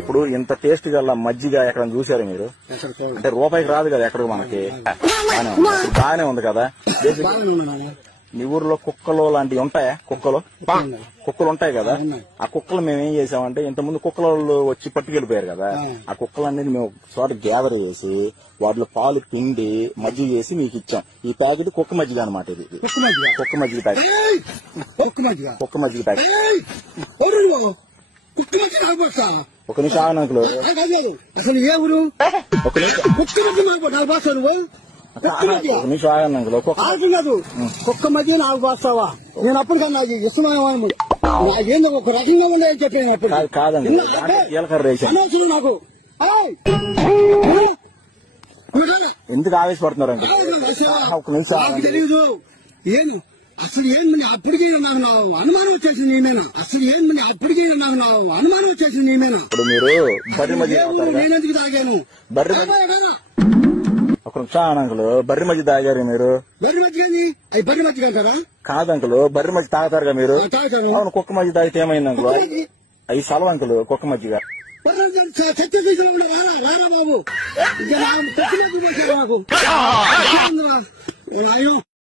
ఇప్పుడు ఇంత టేస్ట్ గల మజ్జిగ ఎక్కడ చూసారు మీరు? అంటే రూపాయికి రాదు కదా ఎక్కడ మనకి. బాగానే ఉంది కదా. మీ ఊర్లో కుక్కలు లాంటివి ఉంటాయా? కుక్కలు ఉంటాయి కదా. ఆ కుక్కలు మేము ఏం చేసామంటే ఇంతకుముందు కుక్కలు వచ్చి పట్టుకెళ్ళిపోయారు కదా. ఆ కుక్కలన్నీ మేము చోట గ్యాదర్ చేసి వాటిలో పాలు పిండి మజ్జిగ చేసి మీకు ఇచ్చాం. ఈ ప్యాకెట్ కుక్క మజ్జిగ అనమాట. ఇది కుక్క మజ్జిగ ప్యాకెట్. కుక్క మజ్జిగ ప్యాకెట్. ఒక నిమిషం ఆగనంకులు. అసలు ఏ ఊరు? ఒక నిమిషం ఆగనంకులు. కుక్క మధ్య నాకు పోస్తావా? నేను అప్పుడు కన్నా నాకు ఇష్టమైన నాకేందో ఒక రకంగా ఉండేది చెప్పాను. కాదండి జీలకర్ర వేసాను. నాకు ఎందుకు ఆవేశపడుతున్నారండి? ఒక నిమిషం తెలీదు. ఏను అసలు ఏమని అప్పటికే నాకు అనుమానం వచ్చేసింది నేనేనా? అసలు ఏమని అప్పటికే నాకు అనుమానం వచ్చేసింది నేనేనా? ఇప్పుడు మీరు బర్రె మధ్య నేనెందుకు తాగాను? ఒక నిమిషం అంకులు. బర్రె మధ్య తాగారు మీరు? బర్రె మధ్య అవి బర్రె మధ్య కదా? కాదంకులు, బర్రె మధ్య తాగుతారుగా మీరు? అవును. కుక్క మధ్య తాగితే ఏమైంది అంకులు? అవి సలవ అంకులు కుక్క మధ్యగా. రారా బాబు నాకు